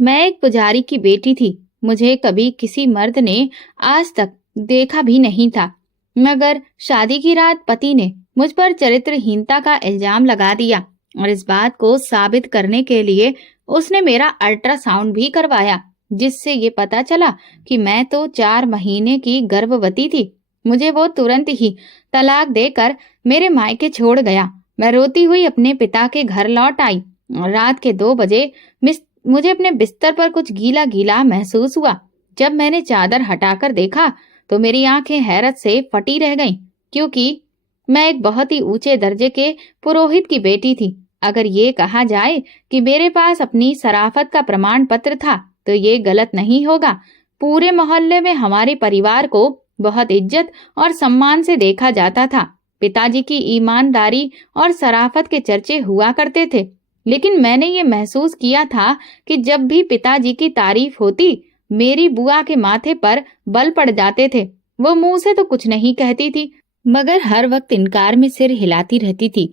मैं एक पुजारी की बेटी थी। मुझे कभी किसी मर्द ने आज तक देखा भी नहीं था, मगर शादी की रात पति ने मुझ पर चरित्रहीनता का इल्जाम लगा दिया और इस बात को साबित करने के लिए उसने मेरा अल्ट्रासाउंड भी करवाया, जिससे ये पता चला कि मैं तो 4 महीने की गर्भवती थी। मुझे वो तुरंत ही तलाक देकर मेरे मायके छोड़ गया। मैं रोती हुई अपने पिता के घर लौट आई और रात के 2 बजे मुझे अपने बिस्तर पर कुछ गीला गीला महसूस हुआ। जब मैंने चादर हटाकर देखा तो मेरी आंखें हैरत से फटी रह गईं, क्योंकि मैं एक बहुत ही ऊंचे दर्जे के पुरोहित की बेटी थी। अगर ये कहा जाए कि मेरे पास अपनी शराफत का प्रमाण पत्र था तो ये गलत नहीं होगा। पूरे मोहल्ले में हमारे परिवार को बहुत इज्जत और सम्मान से देखा जाता था। पिताजी की ईमानदारी और शराफत के चर्चे हुआ करते थे, लेकिन मैंने ये महसूस किया था कि जब भी पिताजी की तारीफ होती, मेरी बुआ के माथे पर बल पड़ जाते थे। वो मुंह से तो कुछ नहीं कहती थी, मगर हर वक्त इनकार में सिर हिलाती रहती थी।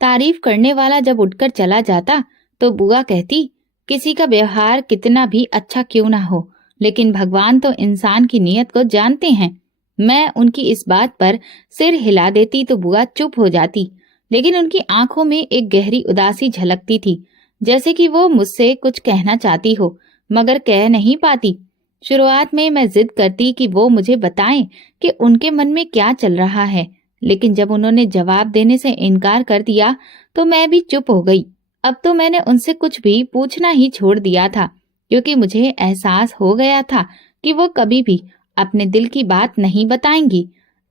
तारीफ करने वाला जब उठकर चला जाता तो बुआ कहती, किसी का व्यवहार कितना भी अच्छा क्यों ना हो, लेकिन भगवान तो इंसान की नीयत को जानते हैं। मैं उनकी इस बात पर सिर हिला देती तो बुआ चुप हो जाती, लेकिन उनकी आंखों में एक गहरी उदासी झलकती थी, जैसे कि वो मुझसे कुछ कहना चाहती हो मगर कह नहीं पाती। शुरुआत में मैं जिद करती कि वो मुझे बताएं कि उनके मन में क्या चल रहा है, लेकिन जब उन्होंने जवाब देने से इनकार कर दिया तो मैं भी चुप हो गई। अब तो मैंने उनसे कुछ भी पूछना ही छोड़ दिया था, क्योंकि मुझे एहसास हो गया था कि वो कभी भी अपने दिल की बात नहीं बताएंगी।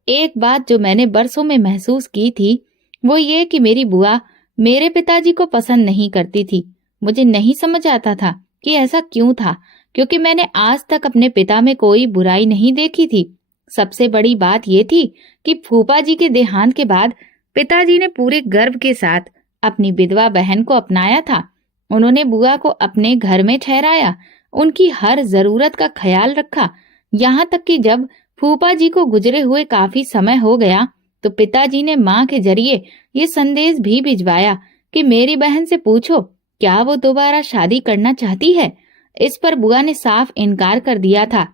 एक बात जो मैंने बरसों में महसूस की थी वो ये कि मेरी बुआ मेरे पिताजी को पसंद नहीं करती थी। मुझे नहीं समझ आता था कि ऐसा क्यों था, क्योंकि मैंने आज तक अपने पिता में कोई बुराई नहीं देखी थी। सबसे बड़ी बात ये थी कि फूफा जी के देहांत के बाद पिताजी ने पूरे गर्व के साथ अपनी विधवा बहन को अपनाया था। उन्होंने बुआ को अपने घर में ठहराया, उनकी हर जरूरत का ख्याल रखा, यहाँ तक कि जब फूफा जी को गुजरे हुए काफी समय हो गया तो पिताजी ने माँ के जरिए ये संदेश भी भिजवाया कि मेरी बहन से पूछो क्या वो दोबारा शादी करना चाहती है। इस पर बुआ ने साफ इनकार कर दिया था।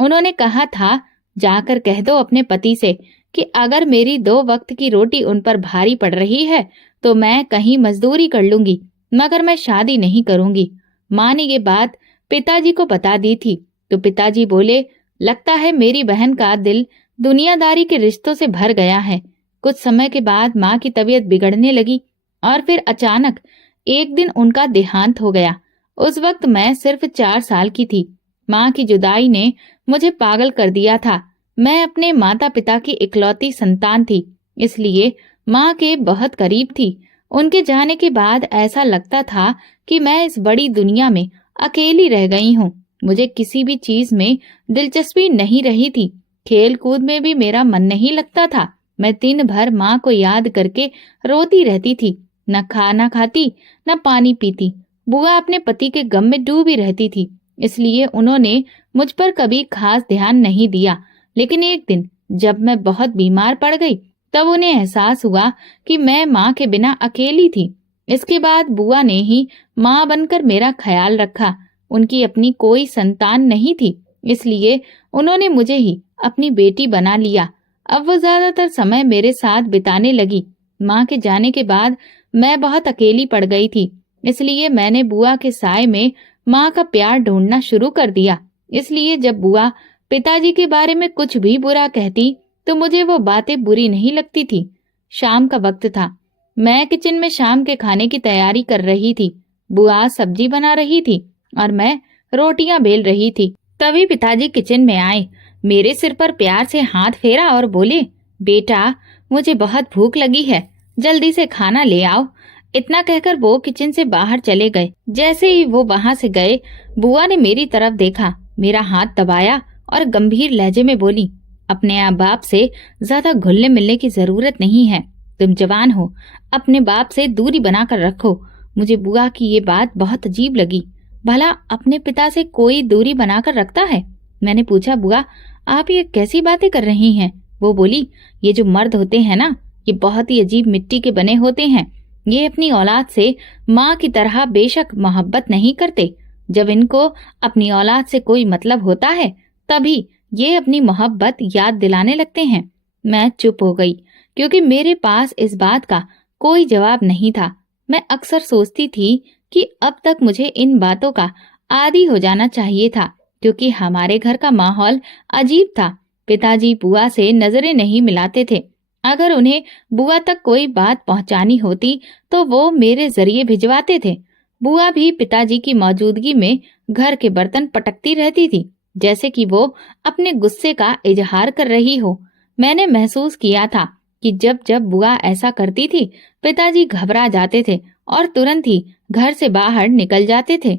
उन्होंने कहा था, जाकर कह दो अपने पति से कि अगर मेरी 2 वक्त की रोटी उन पर भारी पड़ रही है तो मैं कहीं मजदूरी कर लूंगी, मगर मैं शादी नहीं करूंगी। माँ ने ये बात पिताजी को बता दी थी तो पिताजी बोले, लगता है मेरी बहन का दिल दुनियादारी के रिश्तों से भर गया है। कुछ समय के बाद माँ की तबीयत बिगड़ने लगी और फिर अचानक एक दिन उनका देहांत हो गया। उस वक्त मैं सिर्फ 4 साल की थी। माँ की जुदाई ने मुझे पागल कर दिया था। मैं अपने माता पिता की इकलौती संतान थी, इसलिए माँ के बहुत करीब थी। उनके जाने के बाद ऐसा लगता था कि मैं इस बड़ी दुनिया में अकेली रह गई हूँ। मुझे किसी भी चीज में दिलचस्पी नहीं रही थी। खेल कूद में भी मेरा मन नहीं लगता था। मैं दिन भर माँ को याद करके रोती रहती थी, न खाना खाती न पानी पीती। बुआ अपने पति के गम में डूबी रहती थी, इसलिए उन्होंने मुझ पर कभी खास ध्यान नहीं दिया। लेकिन एक दिन जब मैं बहुत बीमार पड़ गई तब उन्हें एहसास हुआ कि मैं माँ के बिना अकेली थी। इसके बाद बुआ ने ही माँ बनकर मेरा ख्याल रखा। उनकी अपनी कोई संतान नहीं थी, इसलिए उन्होंने मुझे ही अपनी बेटी बना लिया। अब वो ज्यादातर समय मेरे साथ बिताने लगी। माँ के जाने के बाद मैं बहुत अकेली पड़ गई थी, इसलिए मैंने बुआ के साय में माँ का प्यार ढूंढना शुरू कर दिया। इसलिए जब बुआ पिताजी के बारे में कुछ भी बुरा कहती तो मुझे वो बातें बुरी नहीं लगती थी। शाम का वक्त था। मैं किचन में शाम के खाने की तैयारी कर रही थी। बुआ सब्जी बना रही थी और मैं रोटियां बेल रही थी। तभी पिताजी किचन में आए, मेरे सिर पर प्यार से हाथ फेरा और बोले, बेटा मुझे बहुत भूख लगी है, जल्दी से खाना ले आओ। इतना कहकर वो किचन से बाहर चले गए। जैसे ही वो वहां से गए, बुआ ने मेरी तरफ देखा, मेरा हाथ दबाया और गंभीर लहजे में बोली, अपने आप बाप से ज्यादा घुलने मिलने की जरूरत नहीं है। तुम जवान हो, अपने बाप से दूरी बनाकर रखो। मुझे बुआ की ये बात बहुत अजीब लगी। भला अपने पिता से कोई दूरी बनाकर रखता है? मैंने पूछा, बुआ आप ये कैसी बातें कर रही हैं? वो बोली, ये जो मर्द होते हैं ना, ये बहुत ही अजीब मिट्टी के बने होते हैं। ये अपनी औलाद से माँ की तरह बेशक मोहब्बत नहीं करते, जब इनको अपनी औलाद से कोई मतलब होता है तभी ये अपनी मोहब्बत याद दिलाने लगते हैं। मैं चुप हो गई क्योंकि मेरे पास इस बात का कोई जवाब नहीं था। मैं अक्सर सोचती थी कि अब तक मुझे इन बातों का आदी हो जाना चाहिए था, क्योंकि हमारे घर का माहौल अजीब था। पिताजी बुआ से नजरें नहीं मिलाते थे। अगर उन्हें बुआ तक कोई बात पहुंचानी होती तो वो मेरे जरिए भिजवाते थे। बुआ भी पिताजी की मौजूदगी में घर के बर्तन पटकती रहती थी, जैसे कि वो अपने गुस्से का इजहार कर रही हो। मैंने महसूस किया था कि जब जब बुआ ऐसा करती थी, पिताजी घबरा जाते थे और तुरंत ही घर से बाहर निकल जाते थे।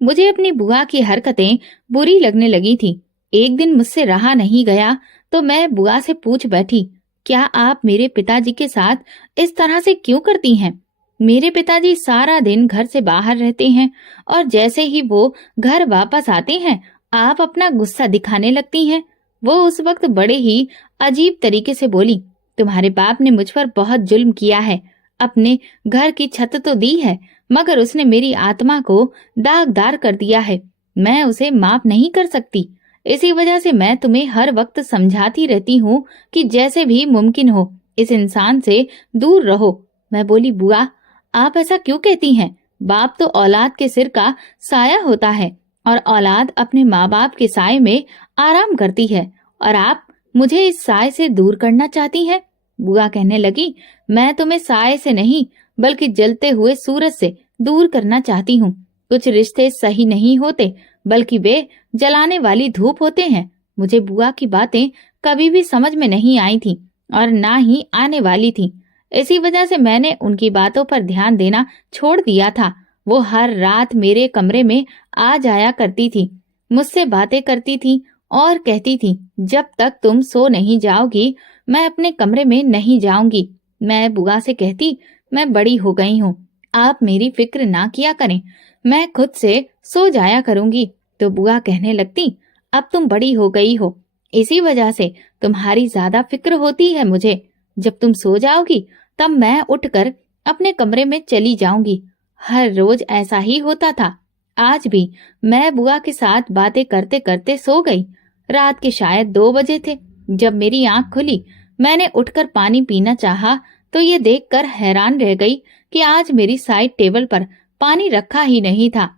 मुझे अपनी बुआ की हरकतें बुरी लगने लगी थी। एक दिन मुझसे रहा नहीं गया तो मैं बुआ से पूछ बैठी, क्या आप मेरे पिताजी के साथ इस तरह से क्यों करती हैं? मेरे पिताजी सारा दिन घर से बाहर रहते हैं और जैसे ही वो घर वापस आते हैं, आप अपना गुस्सा दिखाने लगती हैं। वो उस वक्त बड़े ही अजीब तरीके से बोली, तुम्हारे बाप ने मुझ पर बहुत जुल्म किया है। अपने घर की छत तो दी है, मगर उसने मेरी आत्मा को दागदार कर दिया है। मैं उसे माफ नहीं कर सकती। इसी वजह से मैं तुम्हें हर वक्त समझाती रहती हूँ कि जैसे भी मुमकिन हो इस इंसान से दूर रहो। मैं बोली, बुआ आप ऐसा क्यों कहती हैं? बाप तो औलाद के सिर का साया होता है और औलाद अपने माँ बाप के साए में आराम करती है, और आप मुझे इस साए से दूर करना चाहती हैं। बुआ कहने लगी, मैं तुम्हें साए से नहीं बल्कि जलते हुए सूरज से दूर करना चाहती हूँ। कुछ रिश्ते सही नहीं होते बल्कि वे जलाने वाली धूप होते हैं। मुझे बुआ की बातें कभी भी समझ में नहीं आई थी और ना ही आने वाली थी। इसी वजह से मैंने उनकी बातों पर ध्यान देना छोड़ दिया था। वो हर रात मेरे कमरे में आ जाया करती थी, मुझसे बातें करती थी और कहती थी, जब तक तुम सो नहीं जाओगी मैं अपने कमरे में नहीं जाऊंगी। मैं बुआ से कहती, मैं बड़ी हो गई हूँ, आप मेरी फिक्र ना किया करें, मैं खुद से सो जाया करूंगी। तो बुआ कहने लगती, अब तुम बड़ी हो गई हो, इसी वजह से तुम्हारी ज्यादा फिक्र होती है मुझे। जब तुम सो जाओगी तब मैं उठकर अपने कमरे में चली जाऊंगी। हर रोज ऐसा ही होता था। आज भी मैं बुआ के साथ बातें करते करते सो गई। रात के शायद 2 बजे थे। जब मेरी आंख खुली, मैंने उठकर पानी पीना चाहा तो ये देखकर हैरान रह गई कि आज मेरी साइड टेबल पर पानी रखा ही नहीं था।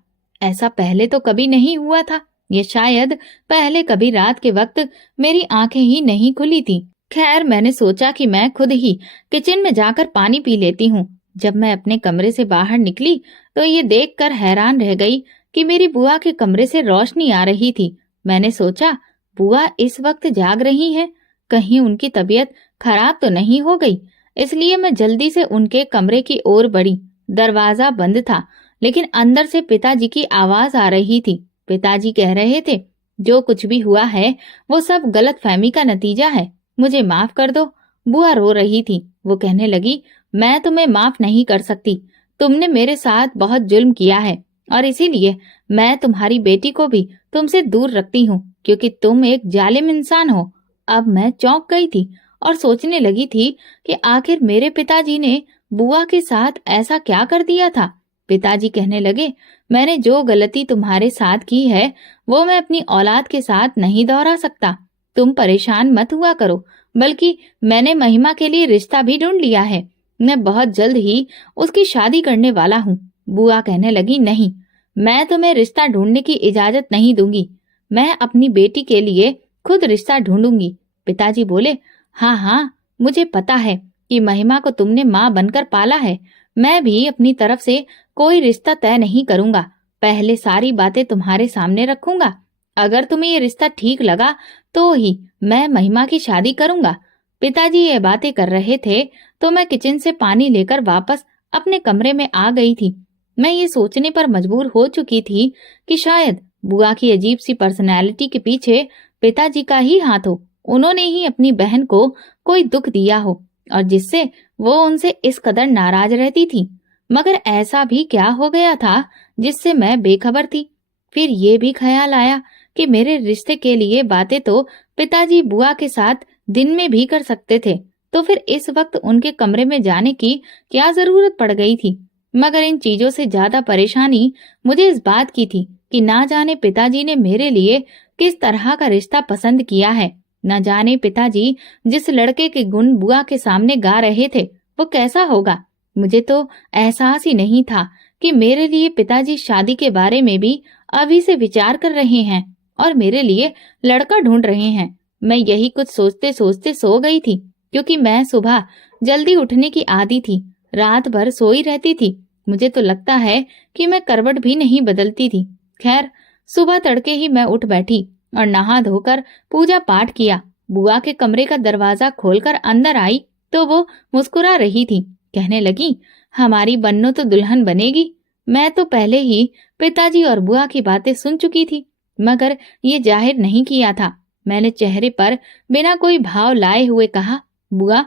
ऐसा पहले तो कभी नहीं हुआ था। ये शायद पहले कभी रात के वक्त मेरी आंखें ही नहीं खुली थी। खैर, मैंने सोचा कि मैं खुद ही किचन में जाकर पानी पी लेती हूँ। जब मैं अपने कमरे से बाहर निकली तो ये देखकर हैरान रह गई कि मेरी बुआ के कमरे से रोशनी आ रही थी। मैंने सोचा, बुआ इस वक्त जाग रही हैं, कहीं उनकी तबीयत खराब तो नहीं हो गई। इसलिए मैं जल्दी से उनके कमरे की ओर बढ़ी। दरवाजा बंद था, लेकिन अंदर से पिताजी की आवाज आ रही थी। पिताजी कह रहे थे, जो कुछ भी हुआ है वो सब गलतफहमी का नतीजा है, मुझे माफ कर दो। बुआ रो रही थी। वो कहने लगी, मैं तुम्हें माफ नहीं कर सकती। तुमने मेरे साथ बहुत जुल्म किया है और इसीलिए मैं तुम्हारी बेटी को भी तुमसे दूर रखती हूँ, क्योंकि तुम एक जालिम इंसान हो। अब मैं चौंक गई थी और सोचने लगी थी कि आखिर मेरे पिताजी ने बुआ के साथ ऐसा क्या कर दिया था। पिताजी कहने लगे, मैंने जो गलती तुम्हारे साथ की है वो मैं अपनी औलाद के साथ नहीं दोहरा सकता। तुम परेशान मत हुआ करो, बल्कि मैंने महिमा के लिए रिश्ता भी ढूंढ लिया है। मैं बहुत जल्द ही उसकी शादी करने वाला हूँ। बुआ कहने लगी, नहीं, मैं तुम्हें रिश्ता ढूंढने की इजाजत नहीं दूंगी। मैं अपनी बेटी के लिए खुद रिश्ता ढूंढूंगी। पिताजी बोले, हाँ हाँ, मुझे पता है कि महिमा को तुमने माँ बनकर पाला है। मैं भी अपनी तरफ से कोई रिश्ता तय नहीं करूंगा। पहले सारी बातें तुम्हारे सामने रखूंगा। अगर तुम्हें ये रिश्ता ठीक लगा तो ही मैं महिमा की शादी करूंगा। पिताजी ये बातें कर रहे थे तो मैं किचन से पानी लेकर वापस अपने कमरे में आ गई थी। मैं ये सोचने पर मजबूर हो चुकी थी कि शायद बुआ की अजीब सी पर्सनैलिटी के पीछे पिताजी का ही हाथ हो। उन्होंने ही अपनी बहन को कोई दुख दिया हो और जिससे वो उनसे इस कदर नाराज रहती थी। मगर ऐसा भी क्या हो गया था जिससे मैं बेखबर थी। फिर ये भी ख्याल आया कि मेरे रिश्ते के लिए बातें तो पिताजी बुआ के साथ दिन में भी कर सकते थे, तो फिर इस वक्त उनके कमरे में जाने की क्या जरूरत पड़ गई थी। मगर इन चीजों से ज्यादा परेशानी मुझे इस बात की थी कि ना जाने पिताजी ने मेरे लिए किस तरह का रिश्ता पसंद किया है। न जाने पिताजी जिस लड़के के गुण बुआ के सामने गा रहे थे वो कैसा होगा। मुझे तो एहसास ही नहीं था कि मेरे लिए पिताजी शादी के बारे में भी अभी से विचार कर रहे हैं और मेरे लिए लड़का ढूंढ रहे हैं। मैं यही कुछ सोचते सोचते सो गई थी, क्योंकि मैं सुबह जल्दी उठने की आदी थी। रात भर सोई रहती थी। मुझे तो लगता है कि मैं करवट भी नहीं बदलती थी। खैर, सुबह तड़के ही मैं उठ बैठी और नहा धोकर पूजा पाठ किया। बुआ के कमरे का दरवाजा खोलकर अंदर आई तो वो मुस्कुरा रही थी। कहने लगी, हमारी बन्नू तो दुल्हन बनेगी। मैं तो पहले ही पिताजी और बुआ की बातें सुन चुकी थी, मगर ये जाहिर नहीं किया था। मैंने चेहरे पर बिना कोई भाव लाए हुए कहा, बुआ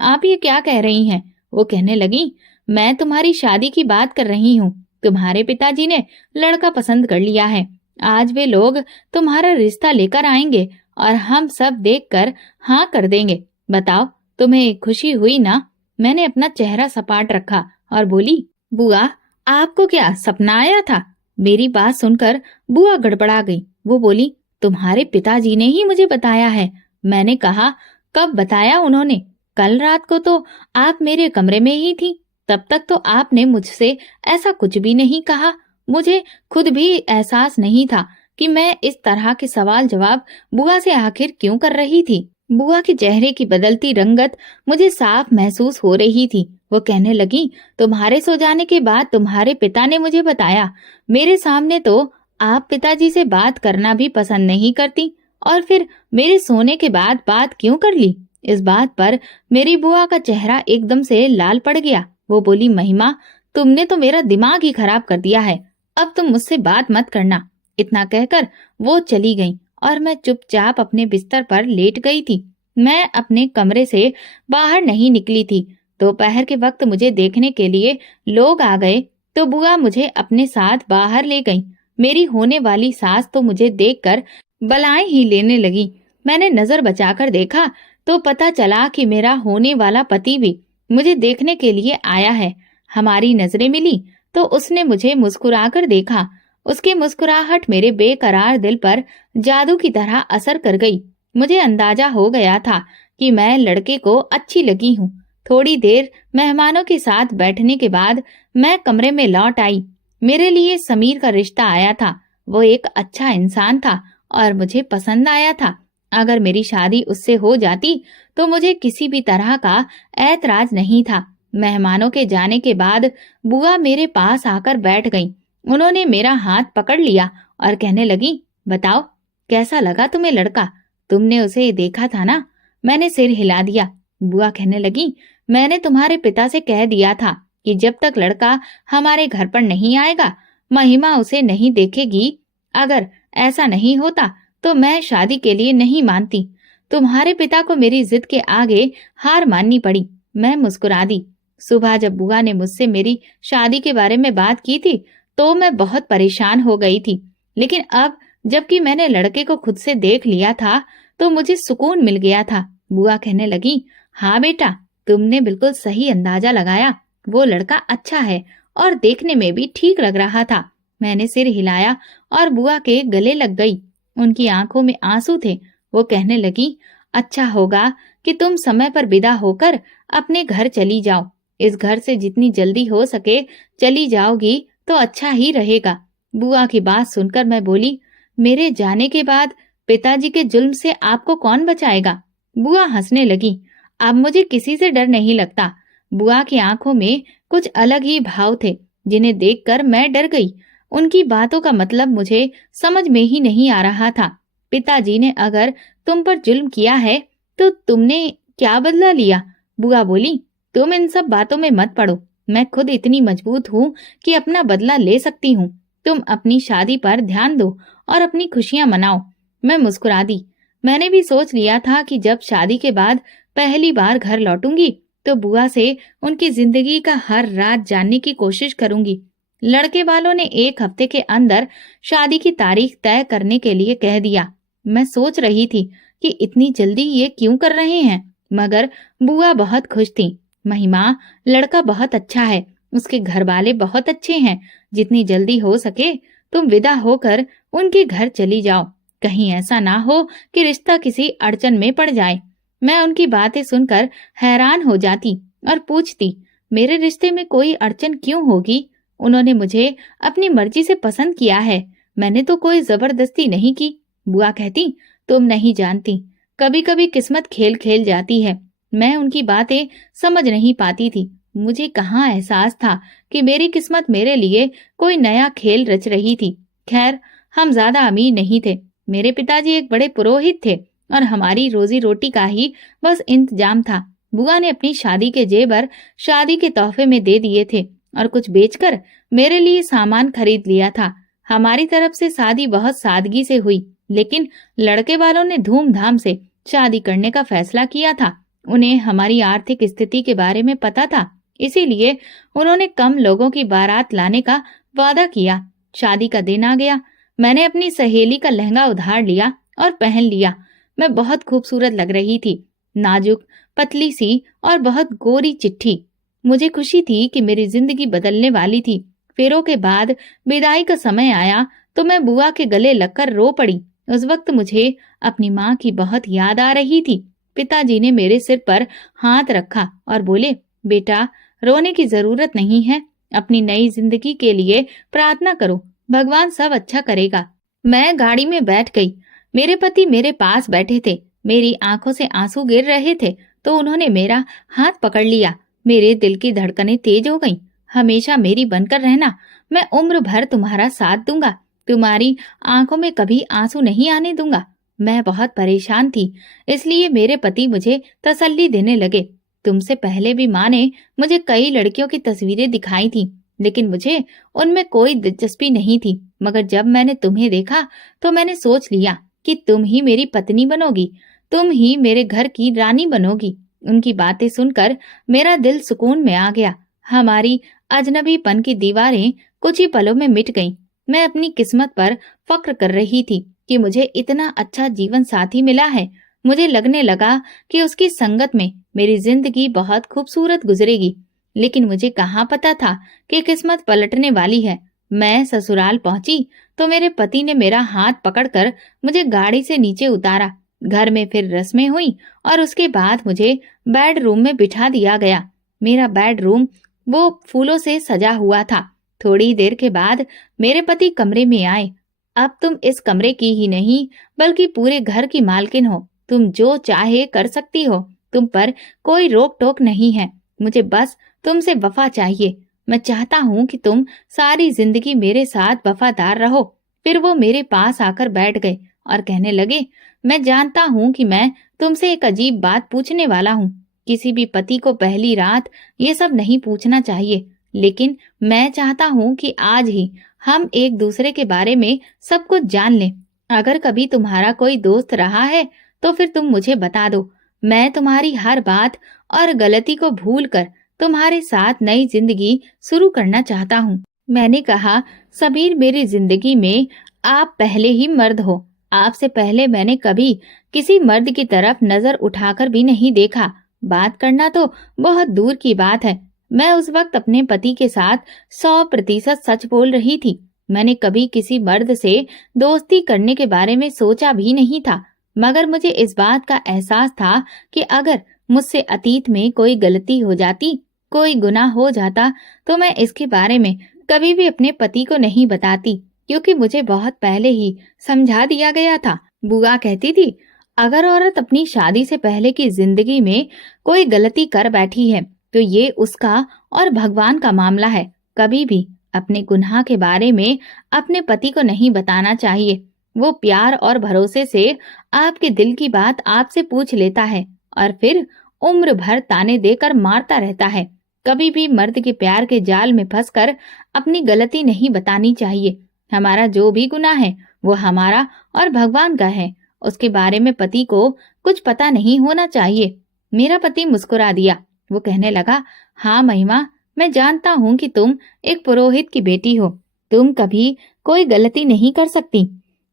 आप ये क्या कह रही हैं? वो कहने लगी, मैं तुम्हारी शादी की बात कर रही हूँ। तुम्हारे पिताजी ने लड़का पसंद कर लिया है। आज वे लोग तुम्हारा रिश्ता लेकर आएंगे और हम सब देखकर हाँ कर देंगे। बताओ, तुम्हें खुशी हुई ना? मैंने अपना चेहरा सपाट रखा और बोली, बुआ आपको क्या सपना आया था? मेरी बात सुनकर बुआ गड़बड़ा गई। वो बोली, तुम्हारे पिताजी ने ही मुझे बताया है। मैंने कहा, कब बताया उन्होंने? कल रात को तो आप मेरे कमरे में ही थी। तब तक तो आपने मुझसे ऐसा कुछ भी नहीं कहा। मुझे खुद भी एहसास नहीं था कि मैं इस तरह के सवाल जवाब बुआ से आखिर क्यों कर रही थी। बुआ के चेहरे की बदलती रंगत मुझे साफ महसूस हो रही थी। वो कहने लगी, तुम्हारे सो जाने के बाद तुम्हारे पिता ने मुझे बताया। मेरे सामने तो आप पिताजी से बात करना भी पसंद नहीं करती, और फिर मेरे सोने के बाद बात क्यों कर ली? इस बात पर मेरी बुआ का चेहरा एकदम से लाल पड़ गया। वो बोली, महिमा तुमने तो मेरा दिमाग ही खराब कर दिया है। अब तुम मुझसे बात मत करना। इतना कहकर वो चली गई और मैं चुपचाप अपने बिस्तर पर लेट गई थी। मैं अपने कमरे से बाहर नहीं निकली थी। दोपहर के वक्त मुझे देखने के लिए लोग आ गए तो बुआ मुझे अपने साथ बाहर ले गई। मेरी होने वाली सास तो मुझे देखकर बलाएं ही लेने लगी। मैंने नजर बचाकर देखा तो पता चला कि मेरा होने वाला पति भी मुझे देखने के लिए आया है। हमारी नजरें मिली तो उसने मुझे मुस्कुराकर देखा। उसकी मुस्कुराहट मेरे बेकरार दिल पर जादू की तरह असर कर गई। मुझे अंदाजा हो गया था कि मैं लड़के को अच्छी लगी हूँ। थोड़ी देर मेहमानों के साथ बैठने के बाद मैं कमरे में लौट आई। मेरे लिए समीर का रिश्ता आया था। वो एक अच्छा इंसान था और मुझे पसंद आया था। अगर मेरी शादी उससे हो जाती तो मुझे किसी भी तरह का ऐतराज नहीं था। मेहमानों के जाने के बाद बुआ मेरे पास आकर बैठ गई। उन्होंने मेरा हाथ पकड़ लिया और कहने लगी, बताओ कैसा लगा तुम्हें लड़का? तुमने उसे देखा था ना? मैंने सिर हिला दिया। बुआ कहने लगी, मैंने तुम्हारे पिता से कह दिया था कि जब तक लड़का हमारे घर पर नहीं आएगा महिमा उसे नहीं देखेगी। अगर ऐसा नहीं होता तो मैं शादी के लिए नहीं मानती। तुम्हारे पिता को मेरी जिद के आगे हार माननी पड़ी। मैं मुस्कुरा दी। सुबह जब बुआ ने मुझसे मेरी शादी के बारे में बात की थी तो मैं बहुत परेशान हो गई थी, लेकिन अब जबकि मैंने लड़के को खुद से देख लिया था तो मुझे सुकून मिल गया था। बुआ कहने लगी, हाँ बेटा, तुमने बिल्कुल सही अंदाजा लगाया। वो लड़का अच्छा है और देखने में भी ठीक लग रहा था। मैंने सिर हिलाया और बुआ के गले लग गई। उनकी आंखों में आंसू थे। वो कहने लगी, अच्छा होगा कि तुम समय पर विदा होकर अपने घर चली जाओ। इस घर से जितनी जल्दी हो सके चली जाओगी तो अच्छा ही रहेगा। बुआ की बात सुनकर मैं बोली, मेरे जाने के बाद पिताजी के जुल्म से आपको कौन बचाएगा? बुआ हंसने लगी। अब मुझे किसी से डर नहीं लगता। बुआ की आंखों में कुछ अलग ही भाव थे जिन्हें देखकर मैं डर गई। उनकी बातों का मतलब मुझे समझ में ही नहीं आ रहा था। पिताजी ने अगर तुम पर जुल्म किया है तो तुमने क्या बदला लिया? बुआ बोली, तुम इन सब बातों में मत पड़ो। मैं खुद इतनी मजबूत हूँ कि अपना बदला ले सकती हूँ। तुम अपनी शादी पर ध्यान दो और अपनी खुशियां मनाओ। मैं मुस्कुरा दी। मैंने भी सोच लिया था कि जब शादी के बाद पहली बार घर लौटूंगी तो बुआ से उनकी जिंदगी का हर राज जानने की कोशिश करूंगी। लड़के वालों ने 1 हफ्ते के अंदर शादी की तारीख तय करने के लिए कह दिया। मैं सोच रही थी कि इतनी जल्दी ये क्यों कर रहे हैं, मगर बुआ बहुत खुश थी। महिमा, लड़का बहुत अच्छा है। उसके घर वाले बहुत अच्छे हैं। जितनी जल्दी हो सके तुम विदा होकर उनके घर चली जाओ। कहीं ऐसा ना हो कि रिश्ता किसी अड़चन में पड़ जाए। मैं उनकी बातें सुनकर हैरान हो जाती और पूछती, मेरे रिश्ते में कोई अड़चन क्यों होगी? उन्होंने मुझे अपनी मर्जी से पसंद किया है, मैंने तो कोई जबरदस्ती नहीं की। बुआ कहती, तुम नहीं जानती, कभी कभी किस्मत खेल खेल जाती है। मैं उनकी बातें समझ नहीं पाती थी। मुझे कहाँ एहसास था कि मेरी किस्मत मेरे लिए कोई नया खेल रच रही थी। खैर, हम ज्यादा अमीर नहीं थे। मेरे पिताजी एक बड़े पुरोहित थे और हमारी रोजी रोटी का ही बस इंतजाम था। बुआ ने अपनी शादी के जेवर शादी के तोहफे में दे दिए थे और कुछ बेचकर मेरे लिए सामान खरीद लिया था। हमारी तरफ से शादी बहुत सादगी से हुई, लेकिन लड़के वालों ने धूमधाम से शादी करने का फैसला किया था। उन्हें हमारी आर्थिक स्थिति के बारे में पता था, इसीलिए उन्होंने कम लोगों की बारात लाने का वादा किया। शादी का दिन आ गया। मैंने अपनी सहेली का लहंगा उधार लिया और पहन लिया। मैं बहुत खूबसूरत लग रही थी, नाजुक, पतली सी और बहुत गोरी चिट्ठी। मुझे खुशी थी कि मेरी जिंदगी बदलने वाली थी। फेरों के बाद विदाई का समय आया तो मैं बुआ के गले लगकर रो पड़ी। उस वक्त मुझे अपनी माँ की बहुत याद आ रही थी। पिताजी ने मेरे सिर पर हाथ रखा और बोले, बेटा, रोने की जरूरत नहीं है। अपनी नई जिंदगी के लिए प्रार्थना करो, भगवान सब अच्छा करेगा। मैं गाड़ी में बैठ गई। मेरे पति मेरे पास बैठे थे। मेरी आंखों से आंसू गिर रहे थे तो उन्होंने मेरा हाथ पकड़ लिया। मेरे दिल की धड़कनें तेज हो गईं। हमेशा मेरी बनकर रहना, मैं उम्र भर तुम्हारा साथ दूंगा, तुम्हारी आंखों में कभी आंसू नहीं आने दूंगा। मैं बहुत परेशान थी, इसलिए मेरे पति मुझे तसल्ली देने लगे। तुमसे पहले भी माँ ने मुझे कई लड़कियों की तस्वीरें दिखाई थी, लेकिन मुझे उनमें कोई दिलचस्पी नहीं थी। मगर जब मैंने तुम्हें देखा तो मैंने सोच लिया कि तुम ही मेरी पत्नी बनोगी, तुम ही मेरे घर की रानी बनोगी। उनकी बातें सुनकर मेरा दिल सुकून में आ गया। हमारी अजनबीपन की दीवारें कुछ ही पलों में मिट गईं। मैं अपनी किस्मत पर फक्र कर रही थी कि मुझे इतना अच्छा जीवन साथी मिला है। मुझे लगने लगा कि उसकी संगत में मेरी जिंदगी बहुत खूबसूरत गुजरेगी। लेकिन मुझे कहाँ पता था कि किस्मत पलटने वाली है। मैं ससुराल पहुंची तो मेरे पति ने मेरा हाथ पकड़कर मुझे गाड़ी से नीचे उतारा। घर में फिर रस्में हुई और उसके बाद मुझे बेडरूम में बिठा दिया गया। मेरा बेडरूम वो फूलों से सजा हुआ था। थोड़ी देर के बाद मेरे पति कमरे में आए। अब तुम इस कमरे की ही नहीं बल्कि पूरे घर की मालकिन हो। तुम जो चाहे कर सकती हो, तुम पर कोई रोक टोक नहीं है। मुझे बस तुमसे वफा चाहिए। मैं चाहता हूँ कि तुम सारी जिंदगी मेरे साथ वफादार रहो। फिर वो मेरे पास आकर बैठ गए और कहने लगे, मैं जानता हूँ कि मैं तुमसे एक अजीब बात पूछने वाला हूँ। किसी भी पति को पहली रात ये सब नहीं पूछना चाहिए, लेकिन मैं चाहता हूँ कि आज ही हम एक दूसरे के बारे में सब कुछ जान लें। अगर कभी तुम्हारा कोई दोस्त रहा है तो फिर तुम मुझे बता दो। मैं तुम्हारी हर बात और गलती को भूलकर तुम्हारे साथ नई जिंदगी शुरू करना चाहता हूँ। मैंने कहा, सबीर, मेरी जिंदगी में आप पहले ही मर्द हो। आपसे पहले मैंने कभी किसी मर्द की तरफ नजर उठाकर भी नहीं देखा। बात करना तो बहुत दूर की बात है। मैं उस वक्त अपने पति के साथ 100% सच बोल रही थी। मैंने कभी किसी मर्द से दोस्ती करने के बारे में सोचा भी नहीं था, मगर मुझे इस बात का एहसास था कि अगर मुझसे अतीत में कोई गलती हो जाती, कोई गुनाह हो जाता, तो मैं इसके बारे में कभी भी अपने पति को नहीं बताती, क्योंकि मुझे बहुत पहले ही समझा दिया गया था। बुआ कहती थी, अगर औरत अपनी शादी से पहले की जिंदगी में कोई गलती कर बैठी है तो ये उसका और भगवान का मामला है। कभी भी अपने गुनाह के बारे में अपने पति को नहीं बताना चाहिए। वो प्यार और भरोसे से आपके दिल की बात आपसे पूछ लेता है और फिर उम्र भर ताने देकर मारता रहता है। कभी भी मर्द के प्यार के जाल में फंसकर अपनी गलती नहीं बतानी चाहिए। हमारा जो भी गुनाह है वो हमारा और भगवान का है, उसके बारे में पति को कुछ पता नहीं होना चाहिए। मेरा पति मुस्कुरा दिया। वो कहने लगा, हाँ महिमा, मैं जानता हूँ कि तुम एक पुरोहित की बेटी हो। तुम कभी कोई गलती नहीं कर सकती।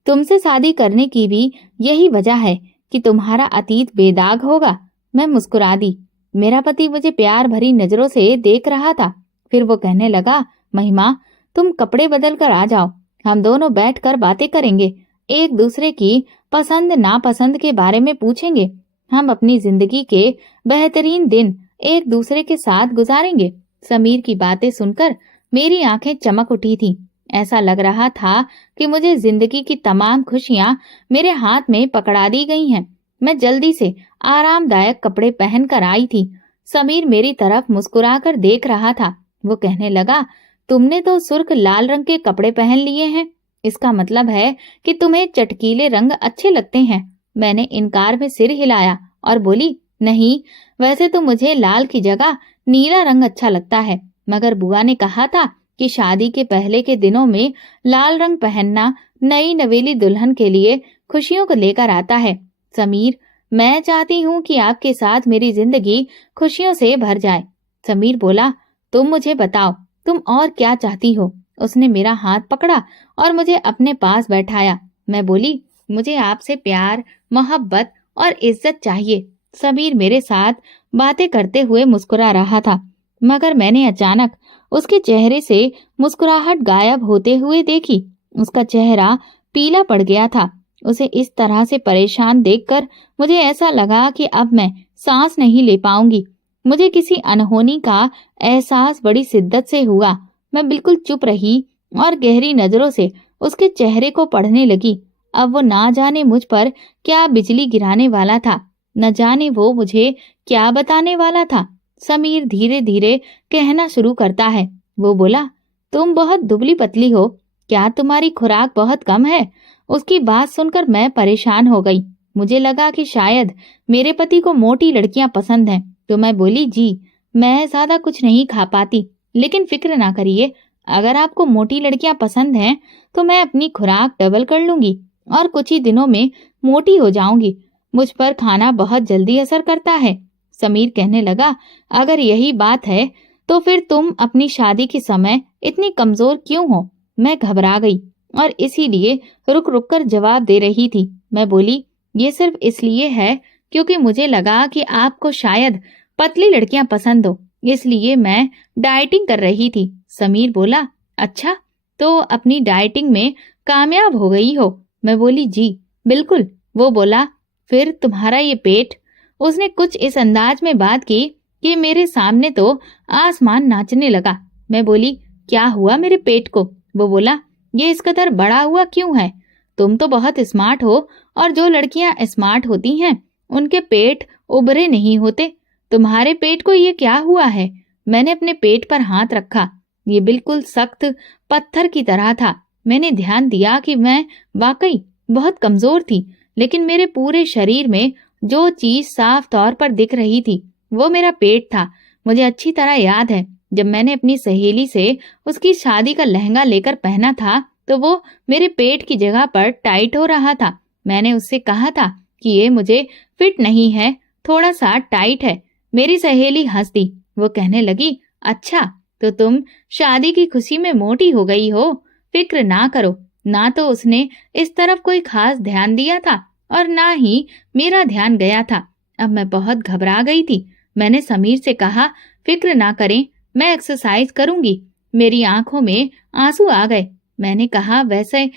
तुमसे शादी करने की भी यही वजह है कि तुम्हारा अतीत बेदाग होगा। मैं मुस्कुरा दी। मेरा पति मुझे प्यार भरी नजरों से देख रहा था। फिर वो कहने लगा, महिमा तुम कपड़े बदल कर आ जाओ, हम दोनों बैठकर बातें करेंगे, एक दूसरे की पसंद नापसंद के बारे में पूछेंगे, हम अपनी जिंदगी के बेहतरीन दिन एक दूसरे के साथ गुजारेंगे। समीर की बातें सुनकर मेरी आंखें चमक उठी थी। ऐसा लग रहा था कि मुझे जिंदगी की तमाम खुशियां मेरे हाथ में पकड़ा दी गई हैं। मैं जल्दी से आरामदायक कपड़े पहनकर आई थी। समीर मेरी तरफ मुस्कुराकर देख रहा था। वो कहने लगा, तुमने तो सुर्ख लाल रंग के कपड़े पहन लिए हैं, इसका मतलब है कि तुम्हें चटकीले रंग अच्छे लगते हैं। मैंने इनकार में सिर हिलाया और बोली, नहीं, वैसे तो मुझे लाल की जगह नीला रंग अच्छा लगता है, मगर बुआ ने कहा था कि शादी के पहले के दिनों में लाल रंग पहनना नई नवेली दुल्हन के लिए खुशियों को लेकर आता है। समीर, मैं चाहती हूँ कि आपके साथ मेरी जिंदगी खुशियों से भर जाए। समीर बोला, तुम मुझे बताओ, तुम और क्या चाहती हो? उसने मेरा हाथ पकड़ा और मुझे अपने पास बैठाया। मैं बोली, मुझे आपसे प्यार, मोहब्बत और इज्जत चाहिए। समीर मेरे साथ बातें करते हुए मुस्कुरा रहा था, मगर मैंने अचानक उसके चेहरे से मुस्कुराहट गायब होते हुए देखी। उसका चेहरा पीला पड़ गया था। उसे इस तरह से परेशान देखकर मुझे ऐसा लगा कि अब मैं सांस नहीं ले पाऊंगी। मुझे किसी अनहोनी का एहसास बड़ी शिद्दत से हुआ। मैं बिल्कुल चुप रही और गहरी नजरों से उसके चेहरे को पढ़ने लगी। अब वो ना जाने मुझ पर क्या बिजली गिराने वाला था, न जाने वो मुझे क्या बताने वाला था। समीर धीरे धीरे कहना शुरू करता है। वो बोला, तुम बहुत दुबली पतली हो, क्या तुम्हारी खुराक बहुत कम है? उसकी बात सुनकर मैं परेशान हो गई। मुझे लगा कि शायद मेरे पति को मोटी लड़कियां पसंद हैं, तो मैं बोली, जी मैं ज्यादा कुछ नहीं खा पाती, लेकिन फिक्र ना करिए, अगर आपको मोटी लड़कियां पसंद हैं तो मैं अपनी खुराक डबल कर लूंगी और कुछ ही दिनों में मोटी हो जाऊंगी। मुझ पर खाना बहुत जल्दी असर करता है। समीर कहने लगा, अगर यही बात है तो फिर तुम अपनी शादी के समय इतनी कमजोर क्यों हो? मैं घबरा गई और इसीलिए रुक रुक कर जवाब दे रही थी। मैं बोली, ये सिर्फ इसलिए है क्योंकि मुझे लगा कि आपको शायद पतली लड़कियां पसंद हो, इसलिए मैं डाइटिंग कर रही थी। समीर बोला, अच्छा, तो अपनी डाइटिंग में कामयाब हो गई हो? मैं बोली, जी बिल्कुल। वो बोला, फिर तुम्हारा ये पेट? उसने कुछ इस अंदाज में बात की कि मेरे सामने तो आसमान नाचने लगा। मैं बोली, क्या हुआ मेरे पेट को? वो बोला, ये इस कदर बड़ा हुआ क्यों है? तुम तो बहुत स्मार्ट हो और जो लड़कियां स्मार्ट होती हैं उनके पेट उभरे नहीं होते, तुम्हारे पेट को ये क्या हुआ है? मैंने अपने पेट पर हाथ रखा। ये बिल्कुल सख्त पत्थर की तरह था। मैंने ध्यान दिया कि मैं वाकई बहुत कमजोर थी, लेकिन मेरे पूरे शरीर में जो चीज साफ तौर पर दिख रही थी वो मेरा पेट था। मुझे अच्छी तरह याद है, जब मैंने अपनी सहेली से उसकी शादी का लहंगा लेकर पहना था तो वो मेरे पेट की जगह पर टाइट हो रहा था। मैंने उससे कहा था कि ये मुझे फिट नहीं है, थोड़ा सा टाइट है। मेरी सहेली हंस दी। वो कहने लगी, अच्छा, तो तुम शादी की खुशी में मोटी हो गई हो? फिक्र ना करो। ना तो उसने इस तरफ कोई खास ध्यान दिया था और ना ही मेरा ध्यान गया था। अब मैं बहुत घबरा गई थी। मैंने समीर से कहा, फिक्र ना करें, मैं एक्सरसाइज करूंगी। मेरी आंखों में आंसू आ गए। मैंने कहा, वैसे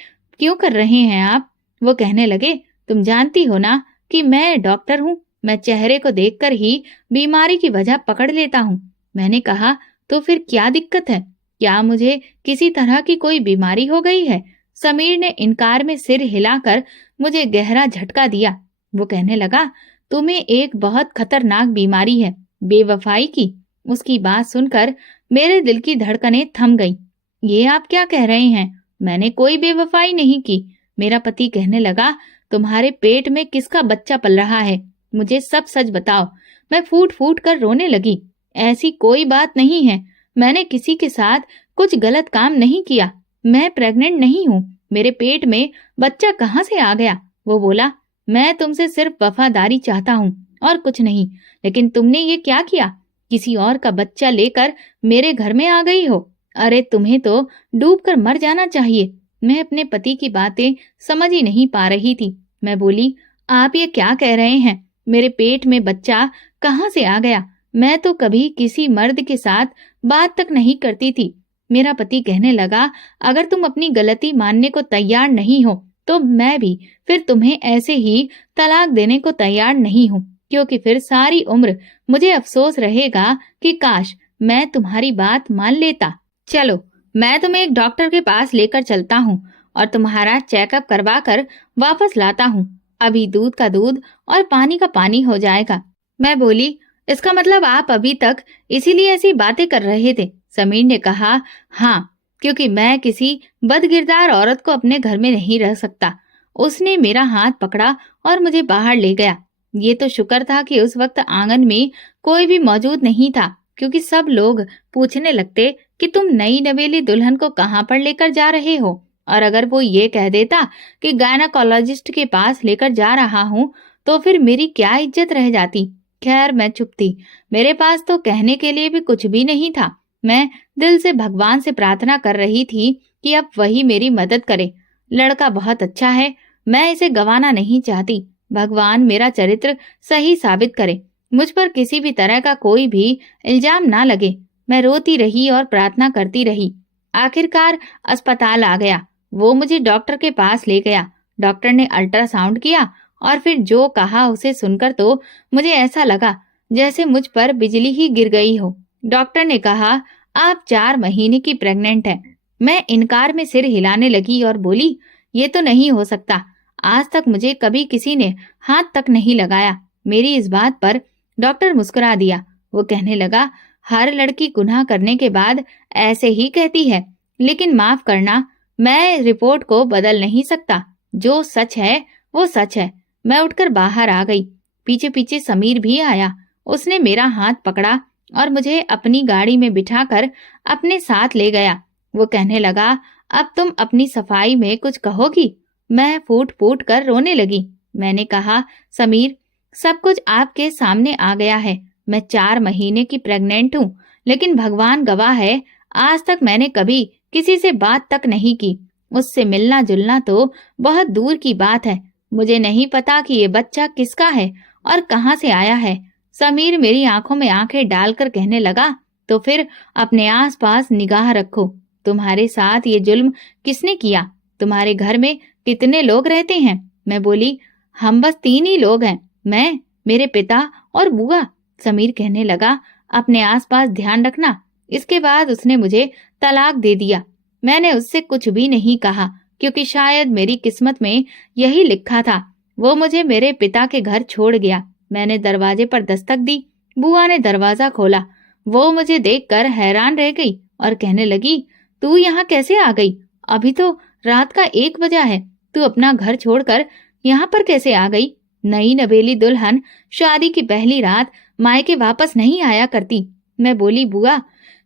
क्यों कर रहे हैं आप? वो कहने लगे, तुम जानती हो ना कि मैं डॉक्टर हूँ, मैं चेहरे को देखकर ही बीमारी की वजह पकड़ लेता हूँ। मैंने कहा, तो फिर क्या दिक्कत है? क्या मुझे किसी तरह की कोई बीमारी हो गई है? समीर ने इनकार में सिर हिलाकर मुझे गहरा झटका दिया। वो कहने लगा, तुम्हें एक बहुत खतरनाक बीमारी है, बेवफाई की। उसकी बात सुनकर मेरे दिल की धड़कनें थम गईं। ये आप क्या कह रहे हैं? मैंने कोई बेवफाई नहीं की। मेरा पति कहने लगा, तुम्हारे पेट में किसका बच्चा पल रहा है? मुझे सब सच बताओ। मैं फूट फूट कर रोने लगी। ऐसी कोई बात नहीं है, मैंने किसी के साथ कुछ गलत काम नहीं किया। मैं प्रेग्नेंट नहीं हूँ। मेरे पेट में बच्चा कहाँ से आ गया? वो बोला, मैं तुमसे सिर्फ वफादारी चाहता हूँ और कुछ नहीं, लेकिन तुमने ये क्या किया? किसी और का बच्चा लेकर मेरे घर में आ गई हो। अरे तुम्हें तो डूब कर मर जाना चाहिए। मैं अपने पति की बातें समझ ही नहीं पा रही थी। मैं बोली, आप ये क्या कह रहे हैं? मेरे पेट में बच्चा कहाँ से आ गया? मैं तो कभी किसी मर्द के साथ बात तक नहीं करती थी। मेरा पति कहने लगा, अगर तुम अपनी गलती मानने को तैयार नहीं हो तो मैं भी फिर तुम्हें ऐसे ही तलाक देने को तैयार नहीं हूँ, क्योंकि फिर सारी उम्र मुझे अफसोस रहेगा कि काश मैं तुम्हारी बात मान लेता। चलो, मैं तुम्हें एक डॉक्टर के पास लेकर चलता हूँ और तुम्हारा चेकअप करवा कर वापस लाता हूँ। अभी दूध का दूध और पानी का पानी हो जाएगा। मैं बोली, इसका मतलब आप अभी तक इसीलिए ऐसी बातें कर रहे थे? समीर ने कहा, हाँ, क्योंकि मैं किसी बदकिरदार औरत को अपने घर में नहीं रह सकता। उसने मेरा हाथ पकड़ा और मुझे बाहर ले गया। ये तो शुक्र था कि उस वक्त आंगन में कोई भी मौजूद नहीं था, क्योंकि सब लोग पूछने लगते कि तुम नई नवेली दुल्हन को कहाँ पर लेकर जा रहे हो। और अगर वो ये कह देता कि गायनाकोलॉजिस्ट के पास लेकर जा रहा हूँ तो फिर मेरी क्या इज्जत रह जाती। खैर, मैं चुप थी। मेरे पास तो कहने के लिए भी कुछ भी नहीं था। मैं दिल से भगवान से प्रार्थना कर रही थी कि अब वही मेरी मदद करे। लड़का बहुत अच्छा है, मैं इसे गंवाना नहीं चाहती। भगवान मेरा चरित्र सही साबित करे, मुझ पर किसी भी तरह का कोई भी इल्जाम ना लगे। मैं रोती रही और प्रार्थना करती रही। आखिरकार अस्पताल आ गया। वो मुझे डॉक्टर के पास ले गया। डॉक्टर ने अल्ट्रासाउंड किया और फिर जो कहा उसे सुनकर तो मुझे ऐसा लगा जैसे मुझ पर बिजली ही गिर गई हो। डॉक्टर ने कहा, आप 4 महीने की प्रेग्नेंट हैं। मैं इनकार में सिर हिलाने लगी और बोली, ये तो नहीं हो सकता। आज तक मुझे कभी किसी ने हाथ तक नहीं लगाया। मेरी इस बात पर डॉक्टर मुस्कुरा दिया। वो कहने लगा, हर लड़की गुनाह करने के बाद ऐसे ही कहती है, लेकिन माफ करना, मैं रिपोर्ट को बदल नहीं सकता। जो सच है वो सच है। मैं उठकर बाहर आ गई। पीछे पीछे समीर भी आया। उसने मेरा हाथ पकड़ा और मुझे अपनी गाड़ी में बिठाकर अपने साथ ले गया। वो कहने लगा, अब तुम अपनी सफाई में कुछ कहोगी? मैं फूट फूट कर रोने लगी। मैंने कहा, समीर, सब कुछ आपके सामने आ गया है। मैं 4 महीने की प्रेग्नेंट हूँ, लेकिन भगवान गवाह है, आज तक मैंने कभी किसी से बात तक नहीं की। उससे मिलना जुलना तो बहुत दूर की बात है। मुझे नहीं पता कि ये बच्चा किसका है और कहाँ से आया है। समीर मेरी आंखों में आंखें डालकर कहने लगा, तो फिर अपने आसपास निगाह रखो। तुम्हारे साथ ये जुल्म किसने किया? तुम्हारे घर में कितने लोग रहते हैं? मैं बोली, हम बस 3 ही लोग हैं, मैं, मेरे पिता और बुआ। समीर कहने लगा, अपने आसपास ध्यान रखना। इसके बाद उसने मुझे तलाक दे दिया। मैंने उससे कुछ भी नहीं कहा, क्योंकि शायद मेरी किस्मत में यही लिखा था। वो मुझे मेरे पिता के घर छोड़ गया। मैंने दरवाजे पर दस्तक दी। बुआ ने दरवाजा खोला। वो मुझे देखकर हैरान रह गई और कहने लगी, तू यहाँ कैसे आ गई? अभी तो रात का 1 बजा है। तू अपना घर छोड़कर यहाँ पर कैसे आ गई? नई नवेली दुल्हन शादी की पहली रात मायके वापस नहीं आया करती। मैं बोली, बुआ,